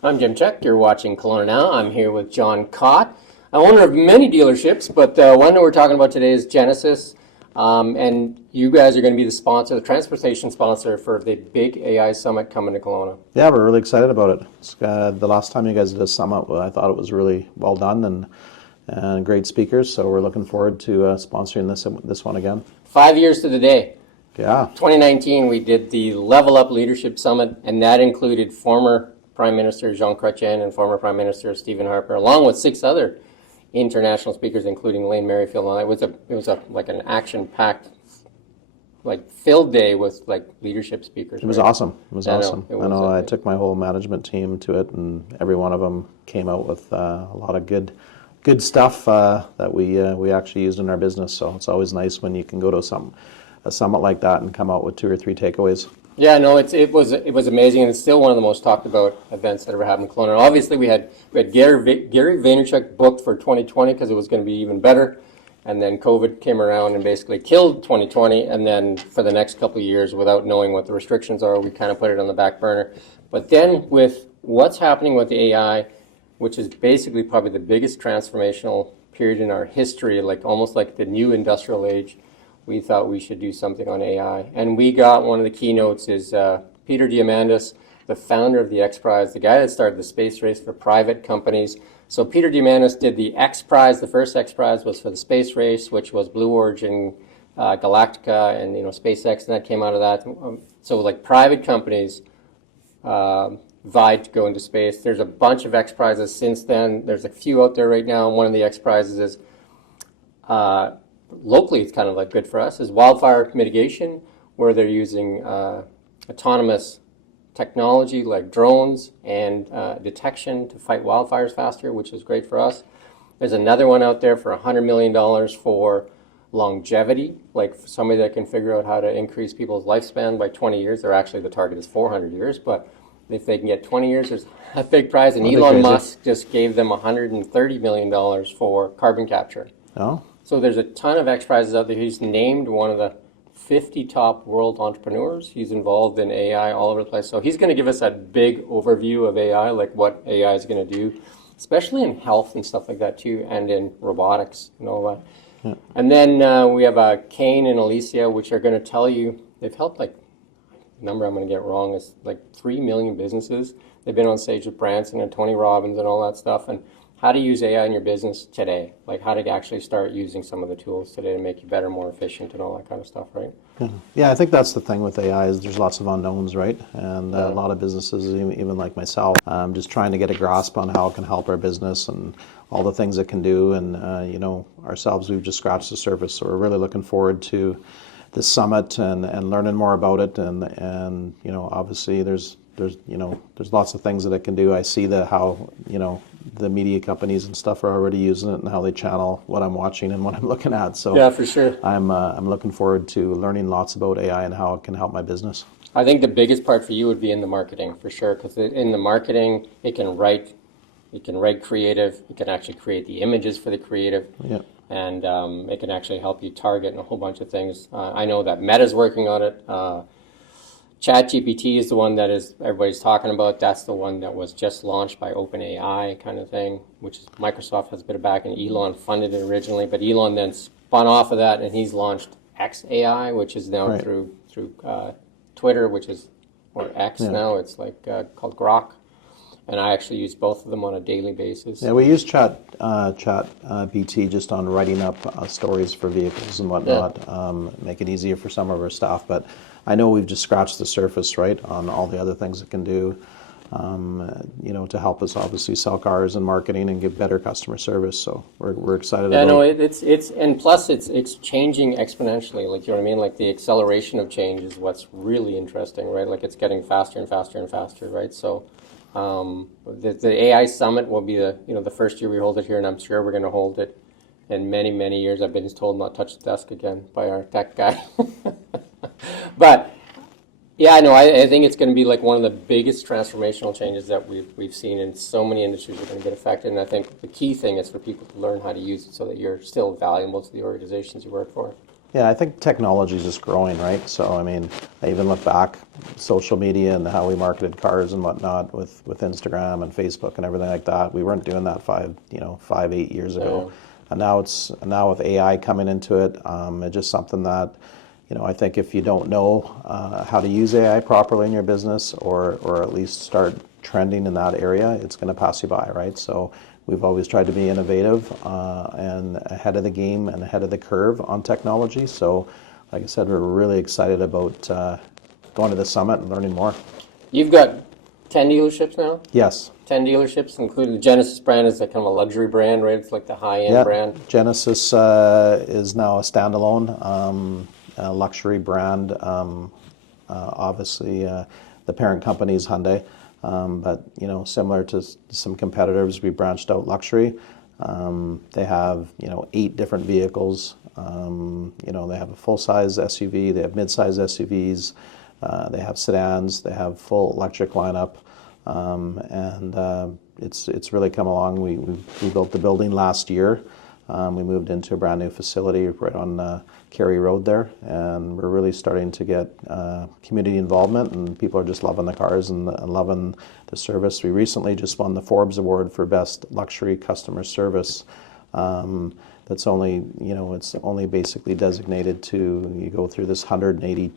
I'm Jim Check. You're watching Kelowna Now. I'm here with John Cott, owner of many dealerships, but one that we're talking about today is Genesis. And you guys are going to be the sponsor, the transportation sponsor for the big AI summit coming to Kelowna. Yeah, we're really excited about it. The last time you guys did a summit, I thought it was really well done and great speakers. So we're looking forward to sponsoring this one again. 5 years to the day. Yeah. 2019, we did the Level Up Leadership Summit, and that included former Prime Minister Jean Chrétien and former Prime Minister Stephen Harper, along with 6 other international speakers, including Elaine Merrifield. And it was like an action-packed, like filled day with like leadership speakers. It was awesome. It was awesome. I know. I took my whole management team to it, and every one of them came out with a lot of good stuff that we actually used in our business. So it's always nice when you can go to a summit like that and come out with 2 or 3 takeaways. Yeah, no, it was amazing, and it's still one of the most talked about events that ever happened in Kelowna. And obviously, we had Gary Vaynerchuk booked for 2020 because it was going to be even better, and then COVID came around and basically killed 2020. And then for the next couple of years, without knowing what the restrictions are, we kind of put it on the back burner. But then with what's happening with the AI, which is basically probably the biggest transformational period in our history, like almost like the new industrial age, we thought we should do something on AI. And we got one of the keynotes is Peter Diamandis, the founder of the X Prize, the guy that started the space race for private companies. So Peter Diamandis did the X Prize. The first X Prize was for the space race, which was Blue Origin, Galactica, and SpaceX, and that came out of that. So like private companies vied to go into space. There's a bunch of X Prizes since then. There's a few out there right now. One of the X Prizes is locally, it's kind of like good for us, is wildfire mitigation, where they're using autonomous technology like drones and detection to fight wildfires faster, which is great for us. There's another one out there for $100 million for longevity, like for somebody that can figure out how to increase people's lifespan by 20 years. They're actually, the target is 400 years, but if they can get 20 years, there's a big prize. And Elon Musk just gave them $130 million for carbon capture. Oh. So there's a ton of X Prizes out there. He's named one of the 50 top world entrepreneurs. He's involved in AI all over the place. So he's going to give us a big overview of AI, like what AI is going to do, especially in health and stuff like that too, and in robotics and all that. Yeah. And then we have Kane and Alicia, which are going to tell you, they've helped like, number I'm going to get wrong, is like 3 million businesses. They've been on stage with Branson and Tony Robbins and all that stuff. And how to use AI in your business today, like how to actually start using some of the tools today to make you better, more efficient, and all that kind of stuff, right? Yeah, I think that's the thing with AI is there's lots of unknowns, right? And a lot of businesses, even like myself, just trying to get a grasp on how it can help our business and all the things it can do. And ourselves, we've just scratched the surface. So we're really looking forward to this summit and learning more about it. And obviously there's lots of things that it can do. I see how the media companies and stuff are already using it and how they channel what I'm watching and what I'm looking at. So yeah, for sure. I'm looking forward to learning lots about AI and how it can help my business. I think the biggest part for you would be in the marketing, for sure, because in the marketing, it can write creative. It can actually create the images for the creative. Yeah. And it can actually help you target and a whole bunch of things. I know that Meta's working on it. ChatGPT is the one that everybody's talking about. That's the one that was just launched by OpenAI kind of thing, which is Microsoft has a bit of backing. Elon funded it originally, but Elon then spun off of that, and he's launched XAI, which is now through Twitter, or X now. It's like called Grok. And I actually use both of them on a daily basis. Yeah, we use ChatGPT just on writing up stories for vehicles and whatnot, make it easier for some of our staff. But I know we've just scratched the surface, right, on all the other things it can do, to help us obviously sell cars and marketing and give better customer service. So we're excited about it. Yeah, no, and plus it's changing exponentially. Like, you know what I mean? Like the acceleration of change is what's really interesting, right? Like it's getting faster and faster and faster, right? So the AI Summit will be the first year we hold it here, and I'm sure we're going to hold it in many, many years. I've been told not to touch the desk again by our tech guy. But yeah, no, I think it's going to be like one of the biggest transformational changes that we've seen, in so many industries are going to get affected. And I think the key thing is for people to learn how to use it so that you're still valuable to the organizations you work for. Yeah, I think technology is just growing, right? So, I mean, I even look back, social media and how we marketed cars and whatnot with Instagram and Facebook and everything like that. We weren't doing that 8 years ago. And now with AI coming into it, it's just something that, I think if you don't know how to use AI properly in your business or at least start trending in that area, it's going to pass you by, right? So we've always tried to be innovative and ahead of the game and ahead of the curve on technology. So, like I said, we're really excited about going to the summit and learning more. You've got 10 dealerships now? Yes. 10 dealerships, including the Genesis brand is like kind of a luxury brand, right? It's like the high-end brand. Genesis is now a standalone luxury brand. Obviously, the parent company is Hyundai. But similar to some competitors, we branched out luxury. They have 8 different vehicles. They have a full-size SUV, they have mid-size SUVs, they have sedans, they have full electric lineup, and it's really come along. We built the building last year. We moved into a brand new facility right on Cary Road there, and we're really starting to get community involvement, and people are just loving the cars and loving the service. We recently just won the Forbes Award for Best Luxury Customer Service. That's only, it's only basically designated to, you go through this 180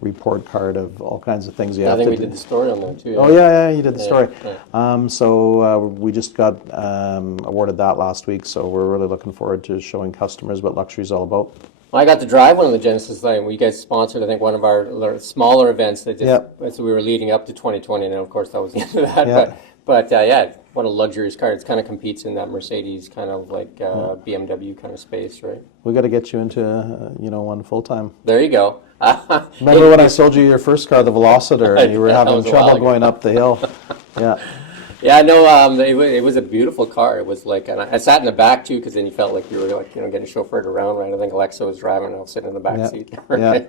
report card of all kinds of things you have to do. I think we did the story on that too. Oh yeah, you did the story. Yeah. So we just got awarded that last week, so we're really looking forward to showing customers what luxury is all about. Well, I got to drive one of the Genesis line. You guys sponsored, I think, one of our smaller events that just, so we were leading up to 2020, and then of course that was the end of that. Yeah. But yeah, what a luxurious car. It kind of competes in that Mercedes kind of like BMW kind of space, right? We got to get you into one full time. There you go. Remember when I sold you your first car, the Velociter, and you were having trouble going up the hill? Yeah. Yeah, no, it was a beautiful car. It was like, and I sat in the back too, because then you felt like you were like, getting chauffeured around, right? I think Alexa was driving, and I was sitting in the back seat. Right? Yeah.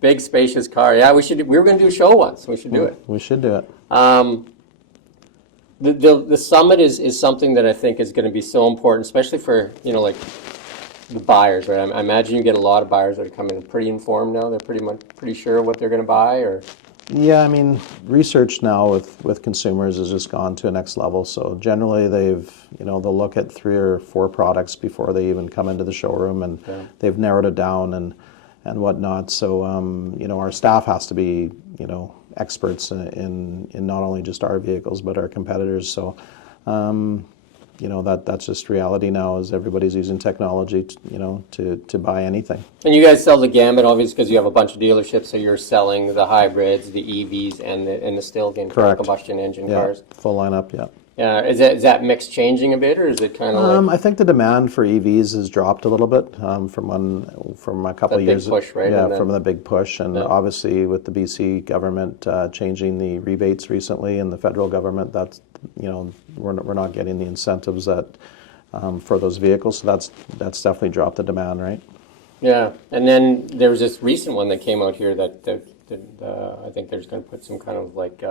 Big, spacious car. Yeah, we were going to do a show once. We should do it. We should do it. The summit is something that I think is going to be so important, especially for like the buyers, right? I imagine you get a lot of buyers that are coming in pretty informed now. They're pretty sure what they're going to buy, or. Yeah, I mean, research now with consumers has just gone to a next level. So generally, they'll look at 3 or 4 products before they even come into the showroom, and they've narrowed it down and whatnot. So our staff has to be experts in not only just our vehicles but our competitors. So that's just reality now, is everybody's using technology to buy anything. And you guys sell the gamut, obviously, because you have a bunch of dealerships, so you're selling the hybrids, the EVs, and the still combustion engine cars. Full lineup. Yeah. Yeah, is that mix changing a bit, or is it kind of like? I think the demand for EVs has dropped a little bit from a couple of years. Big push, right? Yeah, from the big push, and obviously with the BC government changing the rebates recently, and the federal government, that's we're not getting the incentives that for those vehicles, so that's definitely dropped the demand, right? Yeah, and then there was this recent one that came out here that I think they're going to put some kind of like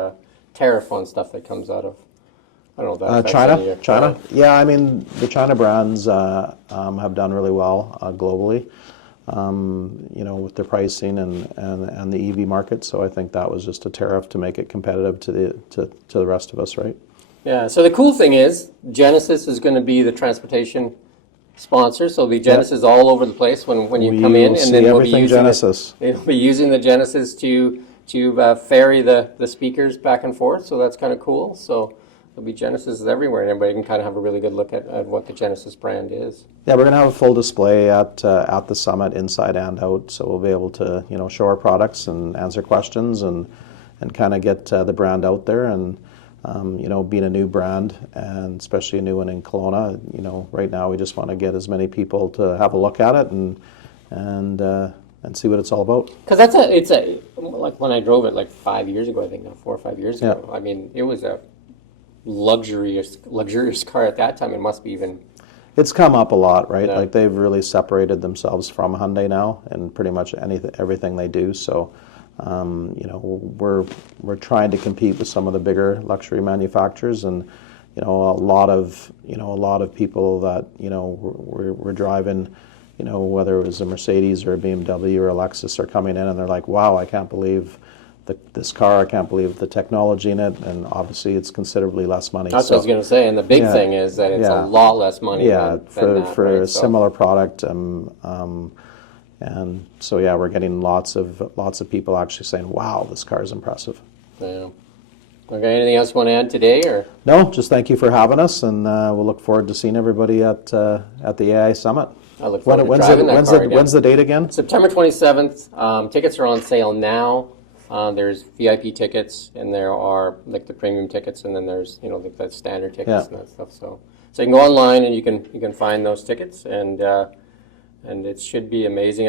tariff on stuff that comes out of. I don't know that China. Yeah, I mean the China brands have done really well globally, with their pricing and the EV market. So I think that was just a tariff to make it competitive to the rest of us, right? Yeah. So the cool thing is Genesis is going to be the transportation sponsor. So there'll be Genesis all over the place when you come in, and then we'll be using Genesis. We'll be using the Genesis to ferry the speakers back and forth. So that's kind of cool. So. There'll be Genesis everywhere, and everybody can kind of have a really good look at what the Genesis brand is. Yeah, we're going to have a full display at the summit, inside and out, so we'll be able to show our products and answer questions and kind of get the brand out there. And being a new brand, and especially a new one in Kelowna, right now we just want to get as many people to have a look at it and see what it's all about. Because it's like when I drove it like 5 years ago, I think now 4 or 5 years ago. I mean, it was a luxurious car at that time. It must be even. It's come up a lot, right? Yeah. Like they've really separated themselves from Hyundai now, and pretty much everything they do. So, we're trying to compete with some of the bigger luxury manufacturers, and a lot of people that we're driving, you know, whether it was a Mercedes or a BMW or a Lexus are coming in and they're like, wow, I can't believe this car, I can't believe the technology in it, and obviously it's considerably less money. That's what I was going to say, and the big thing is that it's a lot less money than that, for right? a similar product. And so, yeah, we're getting lots of people actually saying, wow, this car is impressive. Yeah. Okay, anything else you want to add today? Or No, just thank you for having us, and we'll look forward to seeing everybody at the AI Summit. I look forward to driving that car again. When's the date again? September 27th. Tickets are on sale now. There's VIP tickets, and there are like the premium tickets, and then there's like the standard tickets and that stuff. So you can go online and you can find those tickets, and it should be amazing.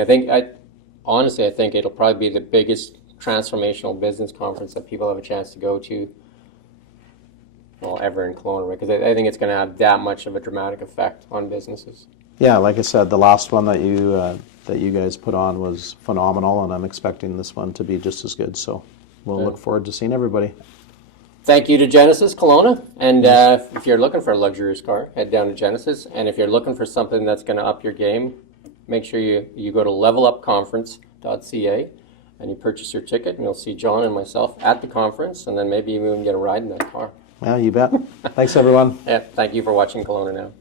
Honestly, I think it'll probably be the biggest transformational business conference that people have a chance to go to, well, ever in Kelowna, because I think it's going to have that much of a dramatic effect on businesses. Yeah, like I said, the last one that you guys put on was phenomenal, and I'm expecting this one to be just as good. So we'll look forward to seeing everybody. Thank you to Genesis Kelowna, and if you're looking for a luxurious car, head down to Genesis, and if you're looking for something that's going to up your game, make sure you go to levelupconference.ca and you purchase your ticket, and you'll see John and myself at the conference, and then maybe you even get a ride in that car. Yeah, you bet. Thanks, everyone. Yeah, thank you for watching Kelowna Now.